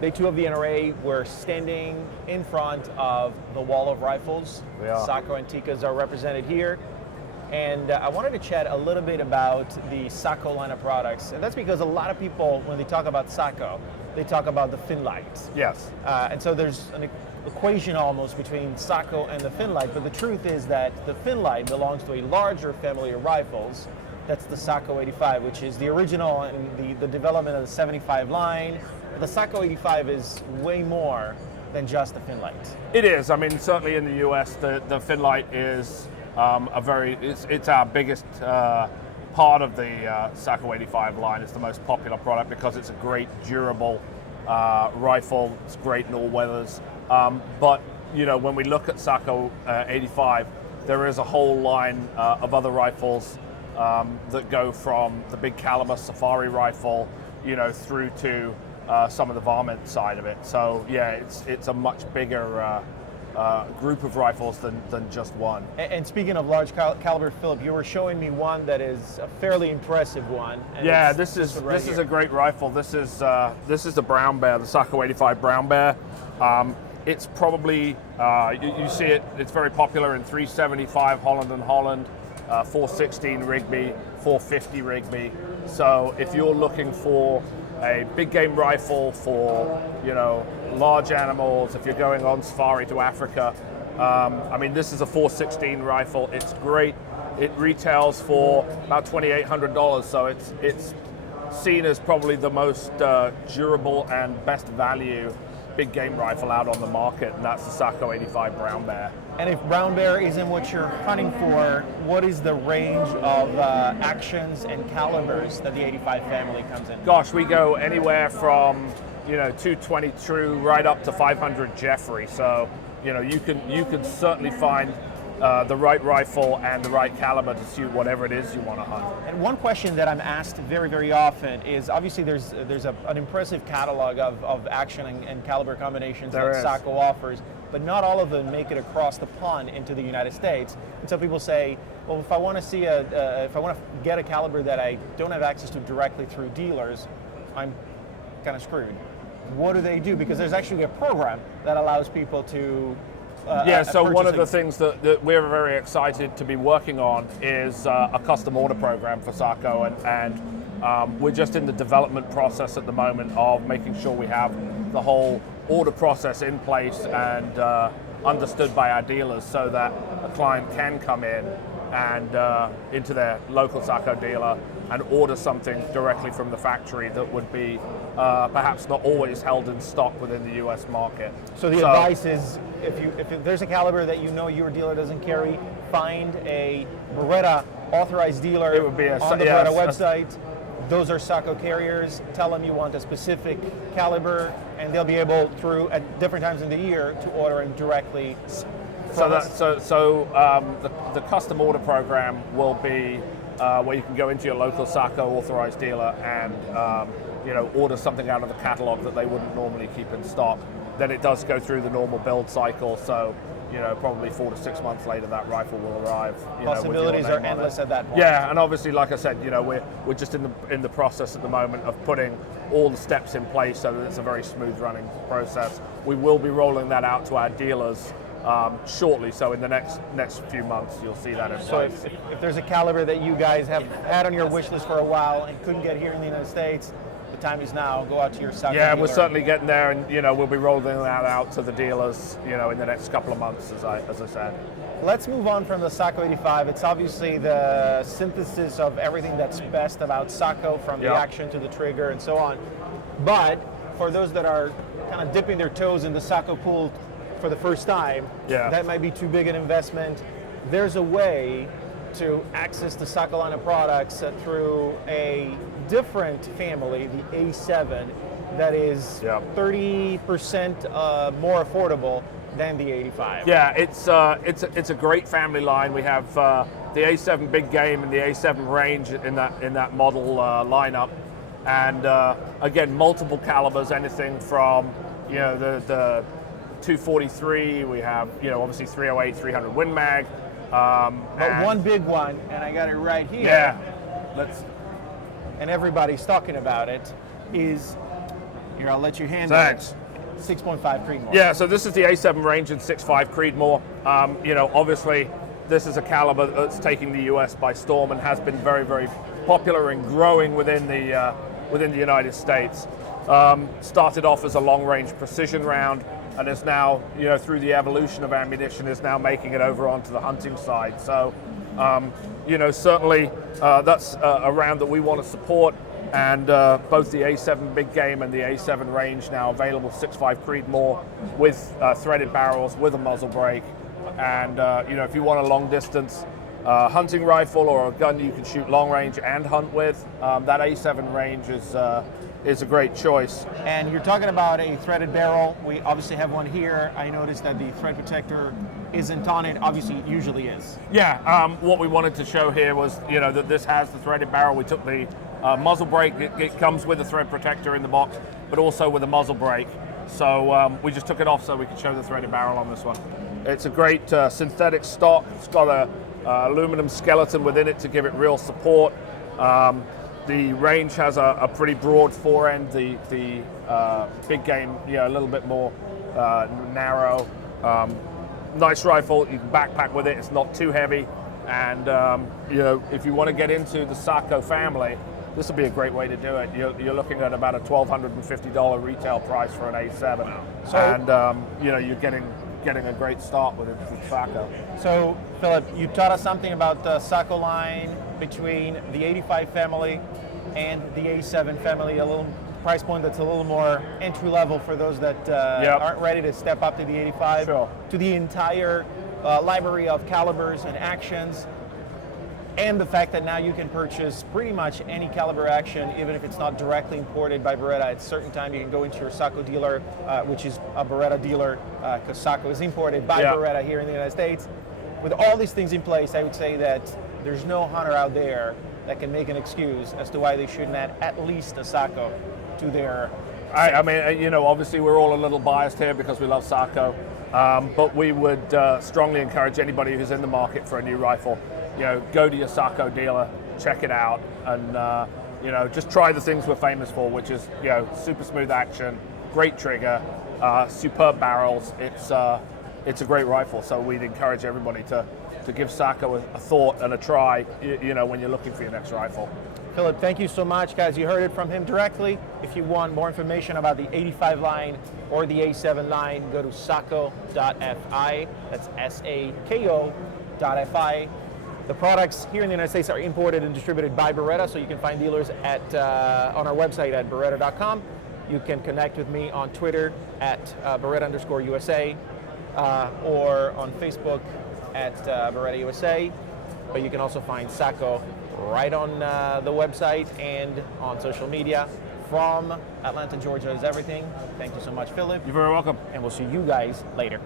Day 2 of the NRA, we're standing in front of the wall of rifles. We are. Sako and Tikkas are represented here. And I wanted to chat a little bit about the Sako line of products. And that's because a lot of people, when they talk about Sako, they talk about the Finlight. Yes. And so there's an equation almost between Sako and the Finlight, but the truth is that the Finlight belongs to a larger family of rifles. That's the Sako 85, which is the original and the development of the 75 line. The Sako 85 is way more than just the Finlight. It is. I mean, certainly in the US, the Finlight is it's our biggest part of the Sako 85 line. It's the most popular product because it's a great, durable rifle. It's great in all weathers. But you know, when we look at Sako 85, there is a whole line of other rifles that go from the big caliber safari rifle, you know, through to some of the varmint side of it. So yeah, it's a much bigger group of rifles than just one. And speaking of large caliber, Philip, you were showing me one that is a fairly impressive one. Yeah, this is a great rifle. This is the Brown Bear, the Sako 85 Brown Bear. It's probably you see it. It's very popular in 375 Holland and Holland, 416 Rigby, 450 Rigby. So if you're looking for a big game rifle for, you know, large animals, if you're going on safari to Africa, I mean, this is a 416 rifle. It's great. It retails for about $2,800, so it's seen as probably the most durable and best value big game rifle out on the market, and that's the Sako 85 Brown Bear. And if Brown Bear isn't what you're hunting for, what is the range of actions and calibers that the 85 family comes in? Gosh, we go anywhere from, you know, 220 True right up to 500 Jeffrey. So, you know, you can certainly find the right rifle and the right caliber to suit whatever it is you want to hunt. And one question that I'm asked very, very often is, obviously there's an impressive catalog of action and caliber combinations that Sako offers, but not all of them make it across the pond into the United States. And so people say, well, if I want to see if I want to get a caliber that I don't have access to directly through dealers, I'm kind of screwed. What do they do? Because there's actually a program that allows people to so one of the things that we're very excited to be working on is a custom order program for Sako, and we're just in the development process at the moment of making sure we have the whole order process in place and understood by our dealers, so that a client can come in and into their local Sako dealer and order something directly from the factory that would be perhaps not always held in stock within the US market. So the advice is, if there's a caliber that you know your dealer doesn't carry, find a Beretta authorized dealer it would be on the Beretta website. Those are Sako carriers. Tell them you want a specific caliber, and they'll be able, through at different times in the year, to order them directly. The custom order program will be where you can go into your local Sako authorized dealer and you know, order something out of the catalog that they wouldn't normally keep in stock. Then it does go through the normal build cycle, so you know, probably 4 to 6 months later that rifle will arrive. Possibilities are endless at that point. Yeah, and obviously, like I said, you know, we're just in the process at the moment of putting all the steps in place so that it's a very smooth running process. We will be rolling that out to our dealers shortly, so in the next few months you'll see that in place. So if there's a caliber that you guys have had on your wish list for a while and couldn't get here in the United States, the time is now. Go out to your Sako dealer. We're certainly getting there, and you know, we'll be rolling that out to the dealers, you know, in the next couple of months, as I said. Let's move on from the Sako 85. It's obviously the synthesis of everything that's best about Sako, from the action to the trigger and so on. But for those that are kind of dipping their toes in the Sako pool for the first time, that might be too big an investment. There's a way to access the Sako line of products through a different family, the A7, that is 30% more affordable than the 85. Yeah, it's a great family line. We have the A7 Big Game and the A7 Range in that model lineup, and again, multiple calibers, anything from, you know, the 243. We have, you know, obviously 308, 300 Win Mag. But one big one, and I got it right here. Yeah, and everybody's talking about it, is Here, I'll let you handle Thanks. it. 6.5 Creedmoor. Yeah, so this is the A7 range in 6.5 Creedmoor. Obviously, this is a caliber that's taking the US by storm and has been very, very popular and growing within the United States. Started off as a long-range precision round, and is now, through the evolution of ammunition, is now making it over onto the hunting side. So, certainly that's a round that we want to support. And both the A7 big game and the A7 range now available 6.5 Creedmoor with threaded barrels with a muzzle brake. And if you want a long distance hunting rifle or a gun you can shoot long range and hunt with, that A7 range is a great choice. And you're talking about a threaded barrel. We obviously have one here. I noticed that the thread protector isn't on it. Obviously, it usually is. Yeah, what we wanted to show here was, that this has the threaded barrel. We took the muzzle brake. It comes with a thread protector in the box, but also with a muzzle brake. So we just took it off so we could show the threaded barrel on this one. It's a great synthetic stock. It's got a aluminum skeleton within it to give it real support. The range has a pretty broad forend. The big game, a little bit more narrow. Nice rifle. You can backpack with it. It's not too heavy. And if you want to get into the Sako family, this will be a great way to do it. You're looking at about a $1,250 retail price for an A7, and you're getting a great start with Sako. So, Philip, you taught us something about the Sako line between the 85 family and the A7 family, a little price point that's a little more entry level for those that aren't ready to step up to the 85, Sure. to the entire library of calibers and actions, and the fact that now you can purchase pretty much any caliber action, even if it's not directly imported by Beretta. At a certain time, you can go into your Sako dealer, which is a Beretta dealer, because Sako is imported by Beretta here in the United States. With all these things in place, I would say that there's no hunter out there that can make an excuse as to why they shouldn't add at least a Sako to their... I mean, obviously we're all a little biased here because we love Sako, but we would strongly encourage anybody who's in the market for a new rifle, go to your Sako dealer, check it out, and just try the things we're famous for, which is super smooth action, great trigger, superb barrels. It's a great rifle, so we'd encourage everybody to give Sako a thought and a try, when you're looking for your next rifle. Philip, thank you so much, guys. You heard it from him directly. If you want more information about the 85 line or the A7 line, go to sako.fi. That's SAKO.fi. The products here in the United States are imported and distributed by Beretta, so you can find dealers on our website at beretta.com. You can connect with me on Twitter at Beretta_USA or on Facebook at Beretta USA. But you can also find Sako right on the website and on social media. From Atlanta, Georgia is everything. Thank you so much, Philip. You're very welcome. And we'll see you guys later.